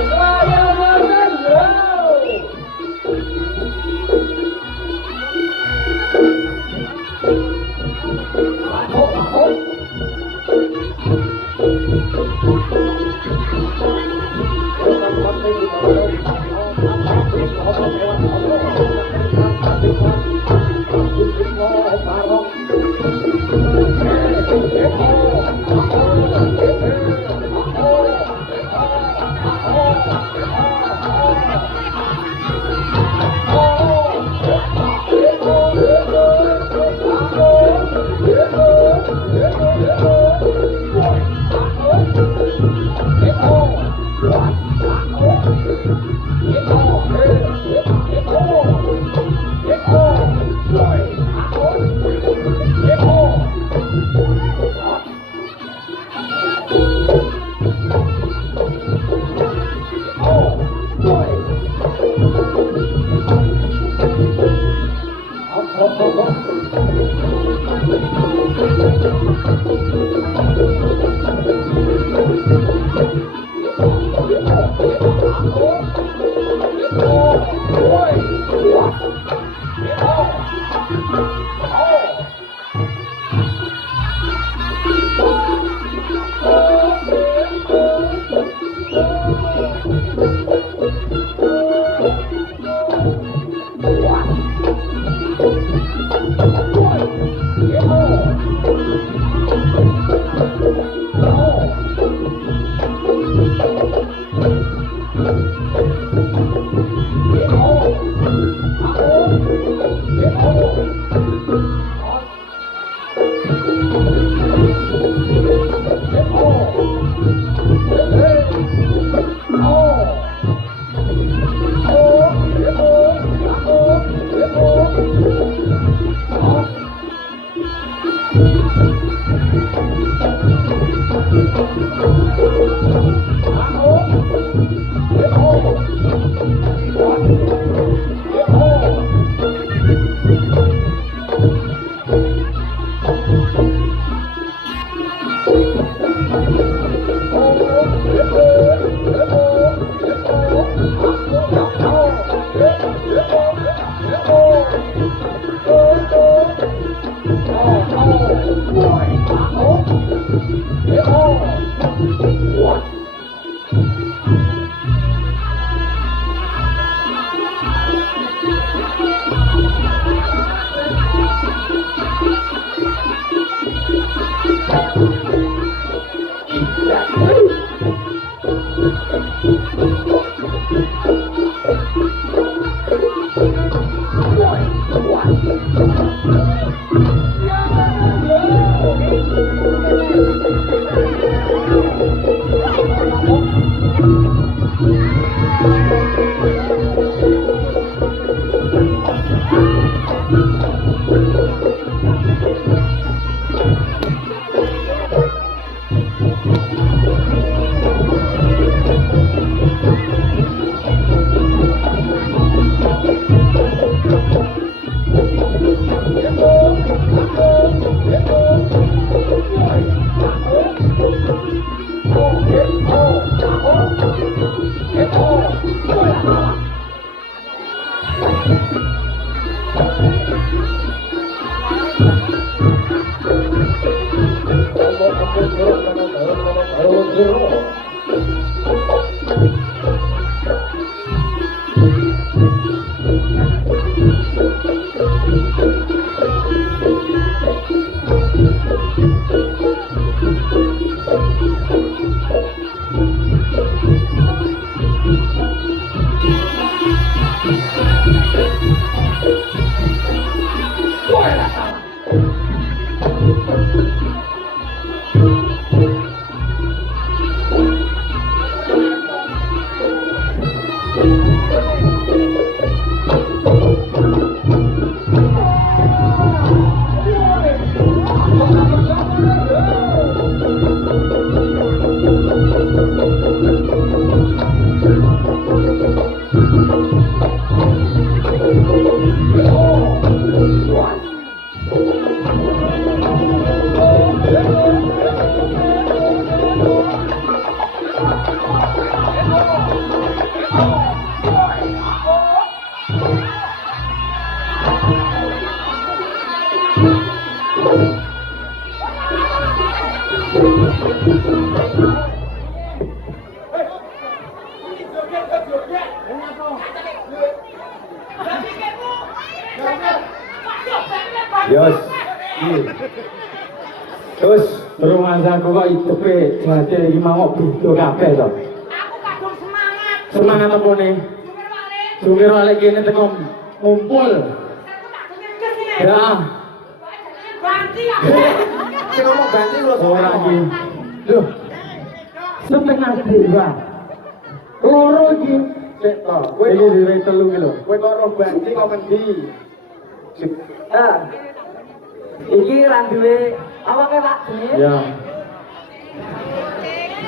Oh, Yos. Terus rumahku kok hidupe jadil iki mau beda kabeh to. Aku kadung semangat. Semangat apa nih? Jungkir balik kene teko ngumpul. Ya. Banci ya. Sing ngomong banci lho Ora iki. Loh. Setengah dewa. Loro iki. sik to. Kowe Iki dhewe telu iki lho. kowe kok roh banci kok ngendi? Ah. Iki randuwe awake Pak jenenge? Ya.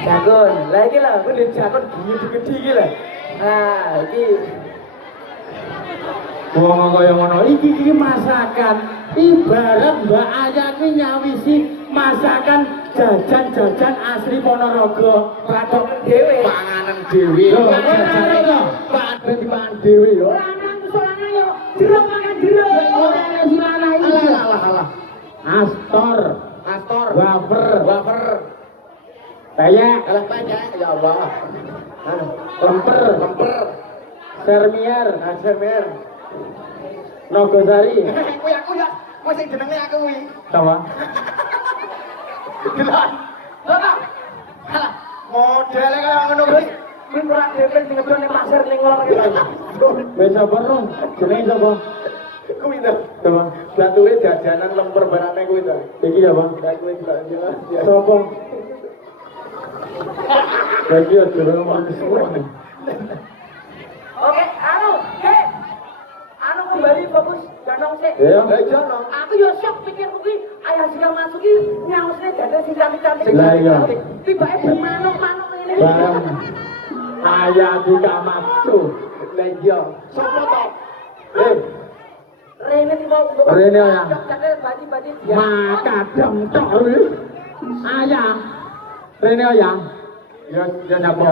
Jagon. Lah iki lho, kudu jagon gede-gede iki lho. Nah, iki Wong kaya ngono iki masakan ibarat Mbak Ayani nyawisi masakan jajan-jajan asli Ponorogo. padok dhewe. Panganan dhewe. Lho, jajane kok Pak dipangan dhewe yo. Soalnya yo jeruk makan jeruk. Ora ana silana iki. Alah. Astor, Astor. wafer, peyek, Alah banyak ya Allah. lemper, Lemper. sermier, Asemer. nogosari. Kuwi aku ya. Kowe sing jenenge aku kuwi. Apa? Delon. Lho. Alah. Modele kaya ngono kuwi. Kuwi ora dhewe sing ngedon ning pasar ning lor iki. Wis apa rong? Jenenge sapa? Kuwi to. Coba. Bature jajanan lemper barane kuwi to. Iki apa? Lah kuwi delok ya. Sapa? Lagi aja ngomong semua. Oke, anu kembali fokus janong sik. Ya. Lah jono. Aku yo syok pikir kuwi ayah sing masuk iki nyausne dadi sing cantik-cantik. Lah iya. Tibake manuk-manuk ngene. Bang. Ayah juga masuk. Lah iya. Sopo to? Rene tiba Rene ya. Jadil badi-badi dia. Makadam tok lho. Ayah. Rene ya. Ya nyapa?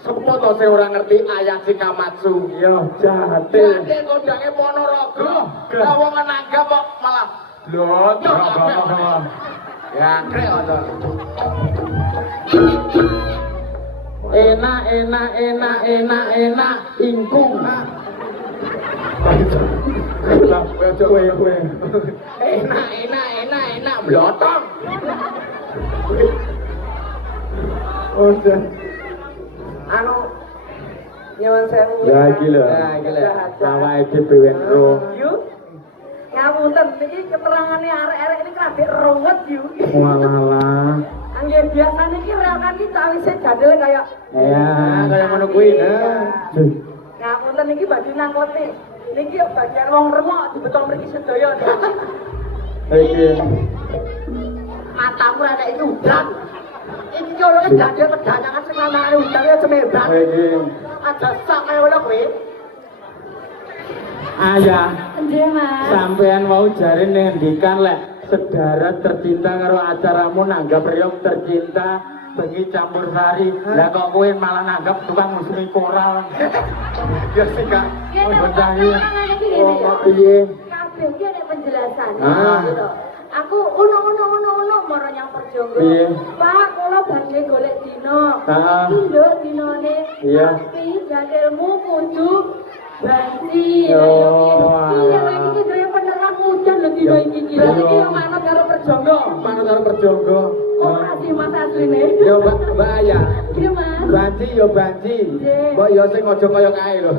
Sopo to sing ora ngerti ayah Cikamatsu? Yo jahat. Jate kondange Ponorogo. Lah wong nanggap kok malah blonjo kabeh. Ya krek to. Enak ingkung. Kue. Enak blotong. Oh, Anu nyuwun sewu. ya iki lho. Awake dhewe ro. Yu. Ngapunten niki keterangane arek-arek ini kabeh ruwet yu. Walah. Angger biasane iki rekan iki sawise jadil kaya Ya, Kaya ngono kuwi. Nah. ngapunten niki badhe nangkleti. Niki bagian wong remuk dibeton mriki sedaya. Iki. Matamu ada itu udan. Iki yo ora jadil pedanyangan sing lanangane udan ya semebat. Iki. Ada sak kaya ngono kuwi. Ayah, Nggih, Mas. sampean mau jare ngendikan lek sedara tercinta karo acaramu nanggap riok tercinta bengi campur sari. Lah kok kowe malah nanggap tukang musmi koral. Ya sih Kak. Ya Oh, tak betul, iya. ini. Piye? Kabeh iki ada penjelasannya Ah. gitu. Aku uno moro yang perjonggo. Iya. Pak, kula badhe golek dino. Ah. Iki lho dinone. Iya. Tapi jadilmu kudu banci. Oh, Iya, alah. lagi iki dhewe penerang hujan lho dino iki. Lah Iya. iki yo manut karo perjonggo. Manut karo perjonggo. Oh, asli Mas asline. Yo Mbak Ayah. Iya, Mas. Banci yo banci. Nggih. Mbok yo sing aja kaya kae lho.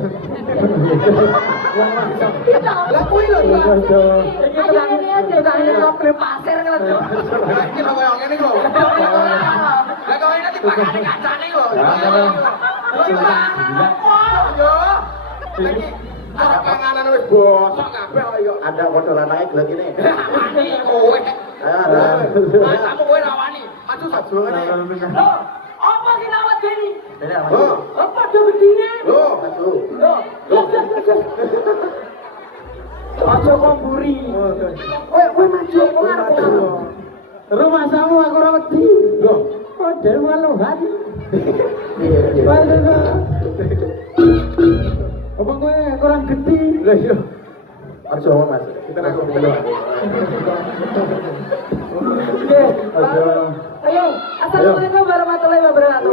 Lah kuwi lho, Mbak. Iki tekane ngopi pasir kan lho. Lah iki lho kaya ngene iki lho. Lah kok ini dipakani kacane lho. Yo. Lagi ada panganan wis bosok kabeh kok yo. Ada foto lanangnya gelek ini. Wani kowe. Kamu kowe rawani. Maju maju ngene. Loh, apa sing awak deni? Ini apa? Oh, Apa do bedine? lho. Maju. Loh, aja kok mburi. Kowe maju apa ngarep? Rumah samu aku ora wedi. Lho, Oh, dewe waluhan. Apa kowe kurang gede? lho yo. Aja ngomong, Mas. Kita nak ngobrol. Ayo, assalamualaikum warahmatullahi wabarakatuh.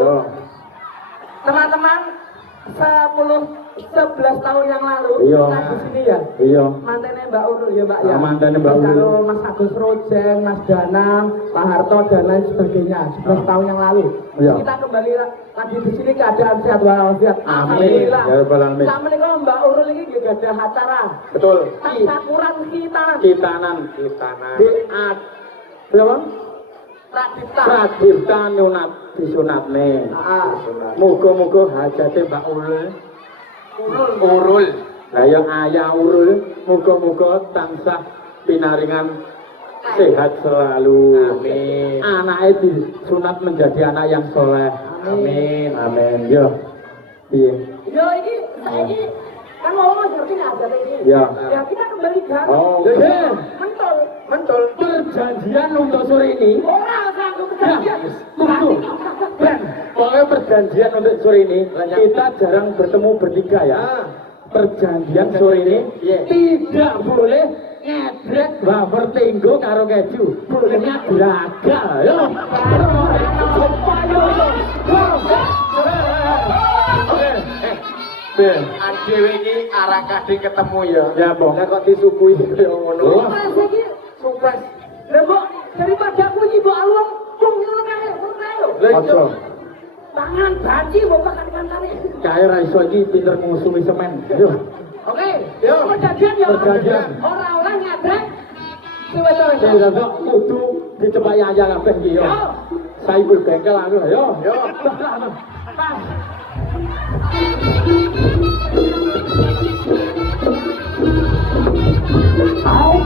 Teman-teman, 11 tahun yang lalu Iya. kita di sini ya. Iya. Mantannya Mbak Urul ya Mbak ya. Mantannya Mbak Terus Urul. kalau Mas Agus Rojeng, Mas Danang, Pak Harto dan lain sebagainya. 11 tahun yang lalu. Iya. Kita kembali lagi di sini keadaan sehat walafiat. Amin. Ya Rabbal Alamin. Sama nih kalau Mbak Urul ini juga ada acara. Betul. Tasakuran Khitanan. Kitanan. Di berapa? Pradipta. Pradipta nyunat disunatne. Muga-muga hajate Mbak Urul. Urul. Lah yang ayah Urul, muga-muga tansah pinaringan sehat selalu. Amin. Anaknya disunat menjadi anak yang soleh. Amin. Amin. Yo. Iya. Yo ini saiki kan mau ngerti aja ini. Ya. Ya kita kembali kan. Oke. Mentul. Mantul. Perjanjian untuk sore ini. Orang sanggup kejadian. Tunggu. Ben, pokoknya perjanjian untuk sore ini kita jarang bertemu bertiga ya. Perjanjian sore ini tidak boleh ngedrek wafer tenggo karo keju. Bolehnya geragal. Yo. Ben, Adewe iki arah kadhe ketemu ya. ya Bong. Lah kok disukui kaya ngono. Saiki Surprise. Lah mbok daripada aku iki mbok alung cung ngono kae, ngono kae lho. Ojo. Tangan banci mbok bakal kancane. Kae ra iso iki pinter ngusumi semen. Yo. Oke. Yo. Perjanjian ya. Perjanjian. Ora-ora ngadrek. Siwetone. Saya rasa kudu dicepai aja kabeh iki yo. Saipul bengkel aku yo. Yo. Oh,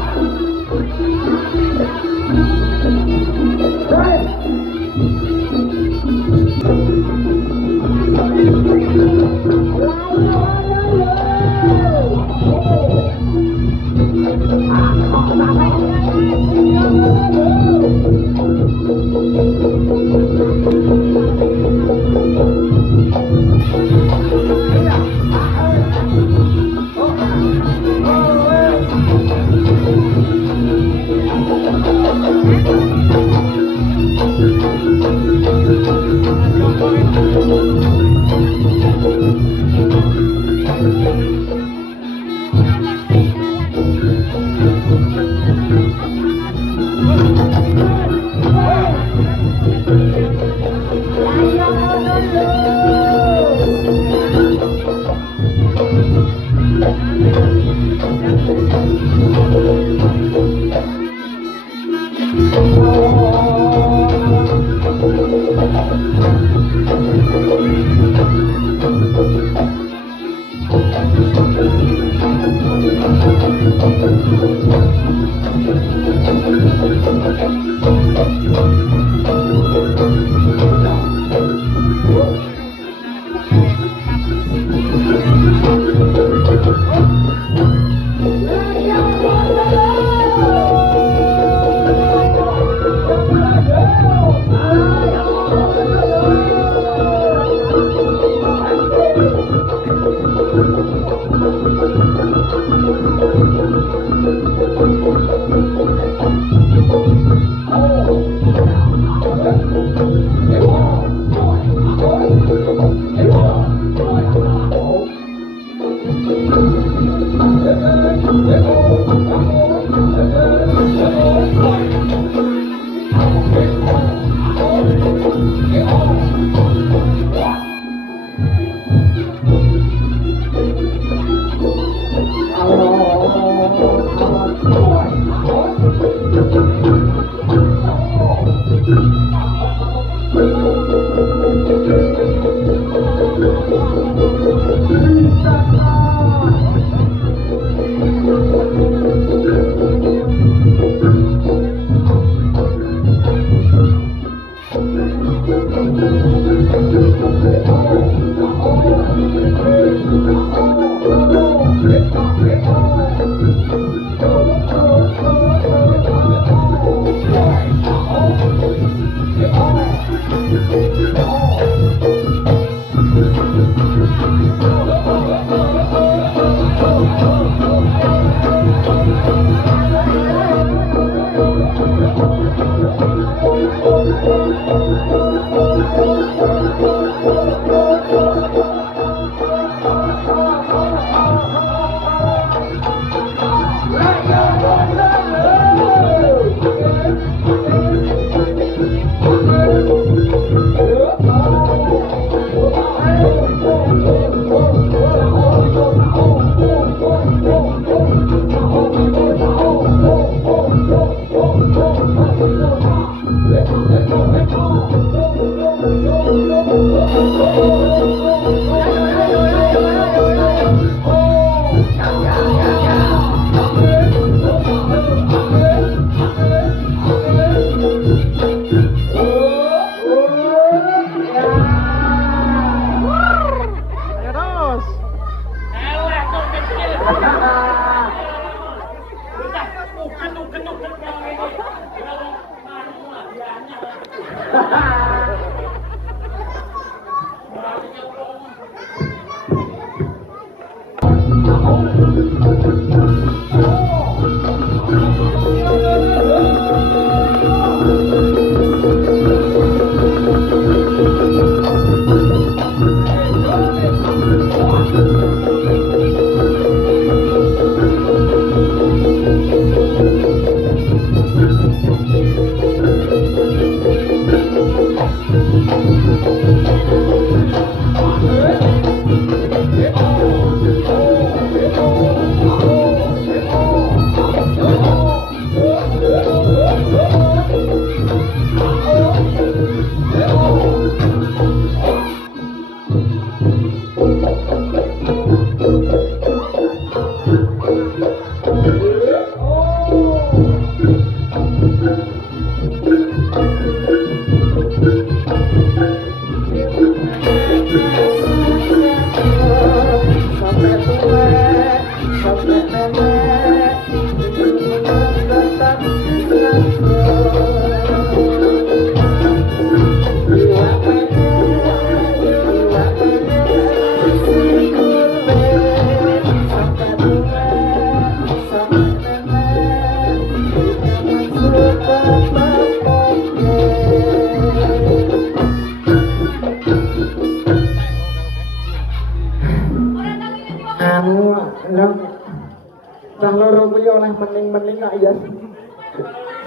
Nah loro kuwi oleh mening-mening kok ya.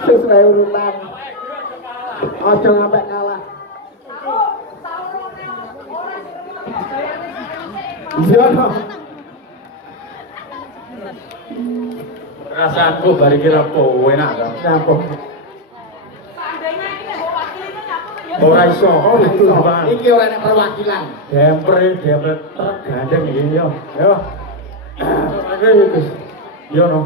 Sesuai urutan. Aja ngampe kalah. Iya no. Rasaku bari kira kowe enak ta. Nyapa? Ora iso. Iki ora nek perwakilan. Dempre truk gandeng iki yo. Yo. Oke Gus. Yo no.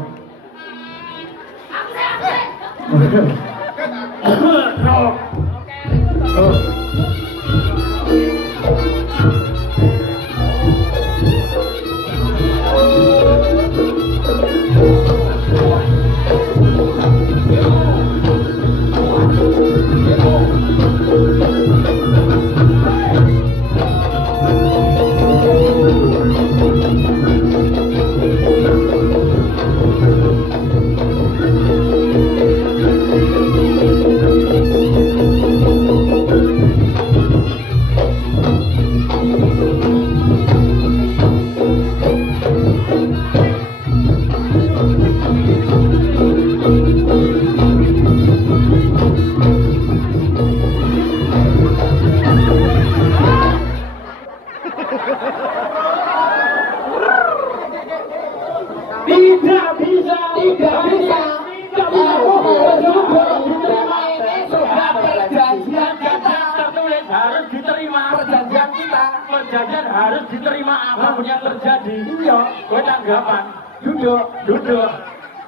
Perjanjian harus diterima apapun yang terjadi. Iya, kowe tanggapan. Duduk.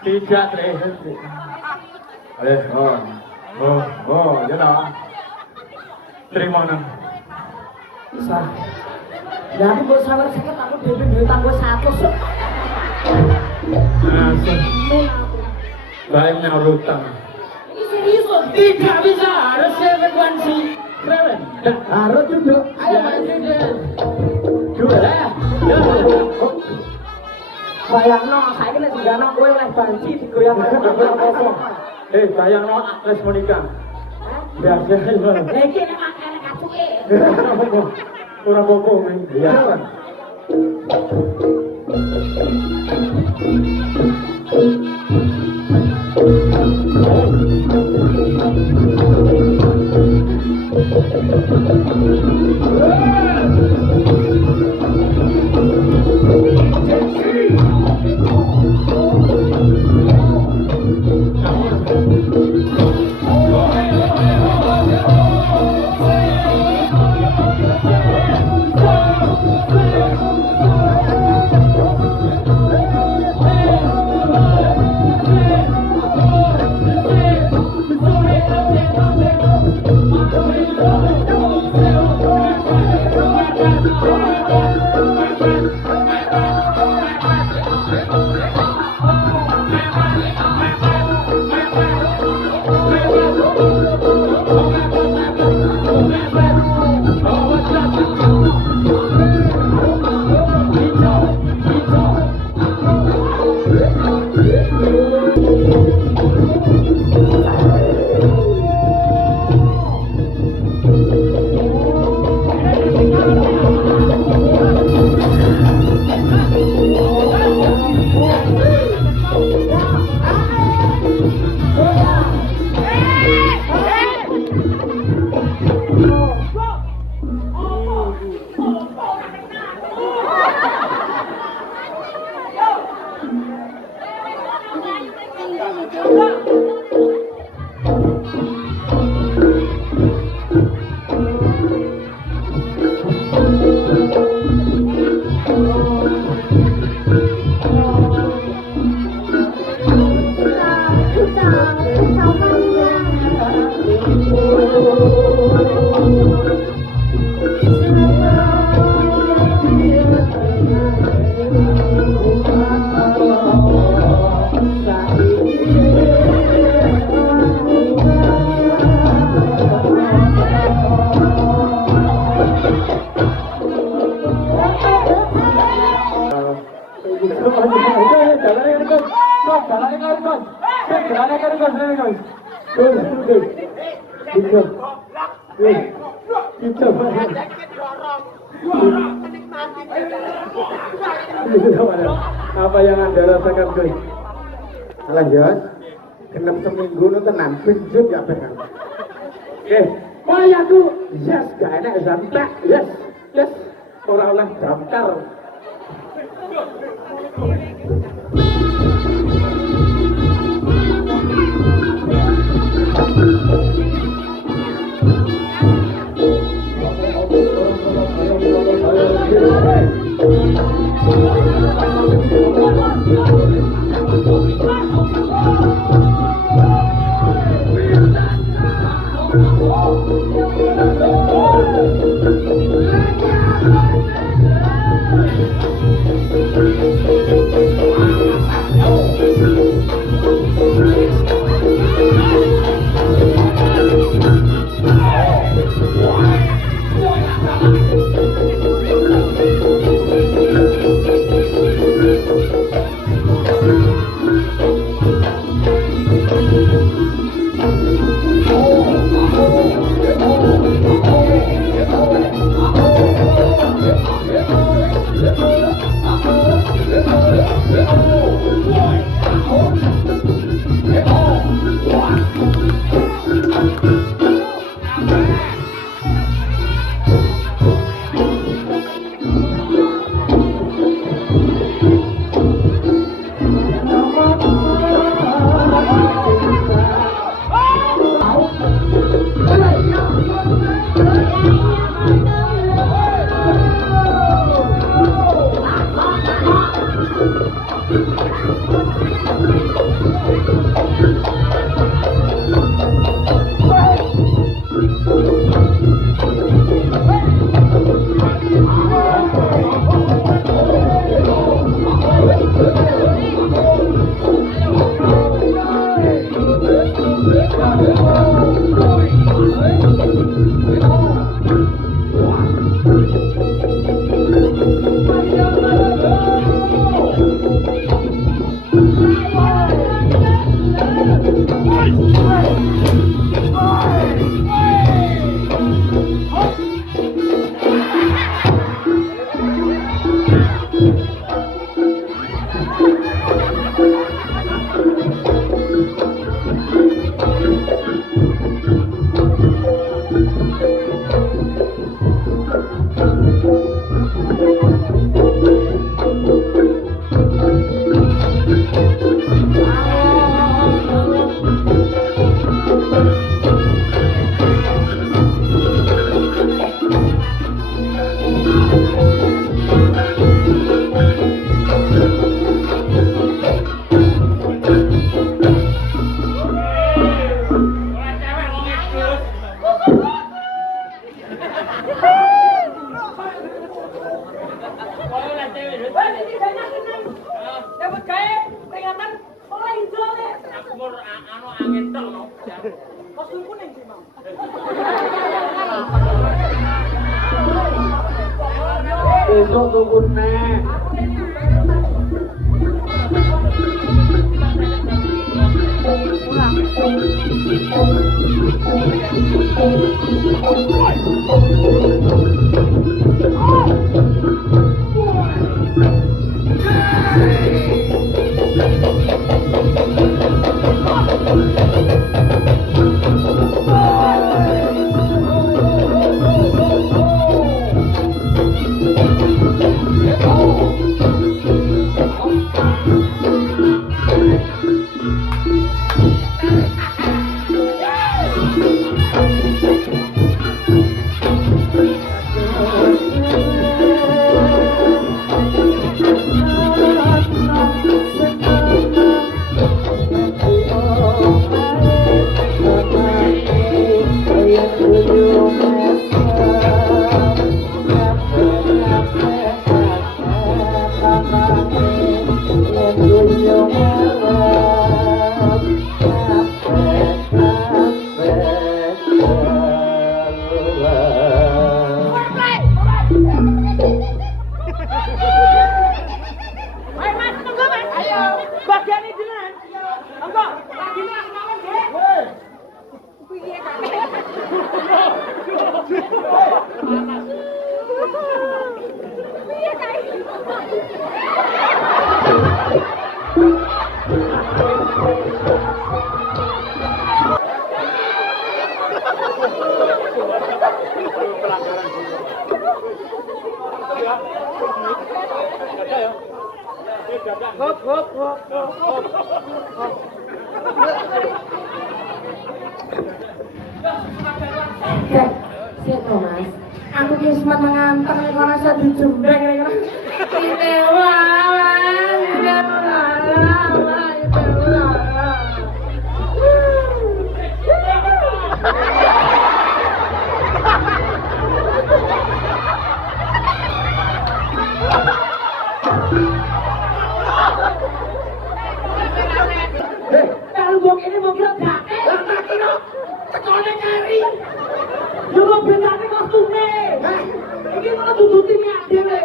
Tidak, Tre. Ya no. Terima nang. Bisa. Ya aku mbok sawer seket aku dhewe duwe tanggo 100 kok. Langsung. Baik nyaur utang. Ini serius kok. Tidak bisa, harus sekuensi. Rewen. Harus duduk. Ayo duduk lah. Bayangno, saiki nek digano kowe oleh banci digoyang apa-apa. Bayangno les menikah. Biasa Iki nek makane kacuke. Ora apa-apa, men. Iya. Apa yang Anda rasakan, Gus? Lanjut. Genep seminggu nu tenan benjut ya pengen. Oke, wayaku yes, gak enak sampai yes, yes, ora oleh daftar. Besok tunggu nek. Ayo Mas, tunggu Mas. Ayo. Bagian ini jenengan. Monggo. Lagi nak mawon, Dek. Piye kae? Hop hop hop hop hop. Siap toh Mas. Aku ki sempat mengantar nek ora iso dijembreng nek ora. Kalau bok ini mau kira gake. Lah tak kira tekone keri. Yo kok bedane kostume. Iki malah duduti mek dhewe.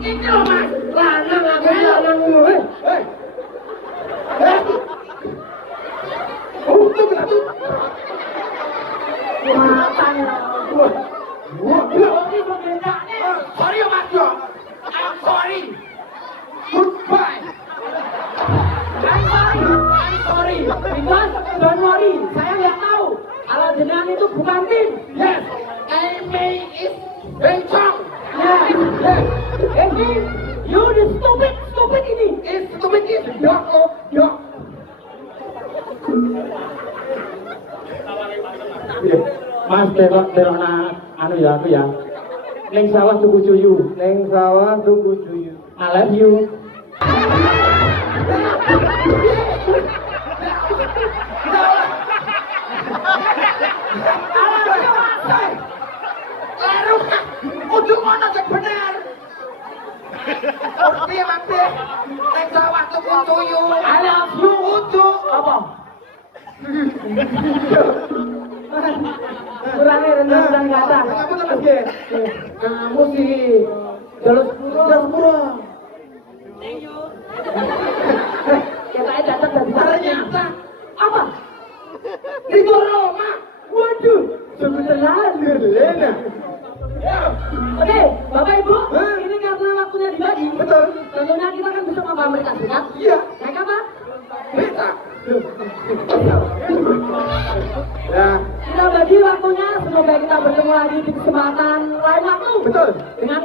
Iki lho Mas, lanang aku lanang ngono. Oh, itu berarti. Matan. Sorry ya Mas yo. I'm sorry. Goodbye. I'm sorry. Because don't worry, saya nggak tahu kalau jenengan itu bukan tim. Yes. Amy is bencong. You the stupid ini. Is stupid is dok oh dok. Mas terona anu ya aku ya. Neng sawah tuku cuyu. Neng sawah tuku cuyu. I love you. Lalu kudu ngono sing bener. Piye mate? Nek sawah tuku tuyu. I love you. Kudu Apa? Kurangnya rendang kata. kamu terus ge. Kamu sih jalur sepuro. Kita datang dari Ternyata apa? itu Roma. Waduh, sebentar Lena. Oke, Bapak Ibu, ini karena waktunya dibagi. Betul. Tentunya kita kan bisa Amerika Serikat. Iya. Naik apa? Bisa. Ya, Kita bagi waktunya, semoga kita bertemu lagi di kesempatan lain waktu. betul. Dengan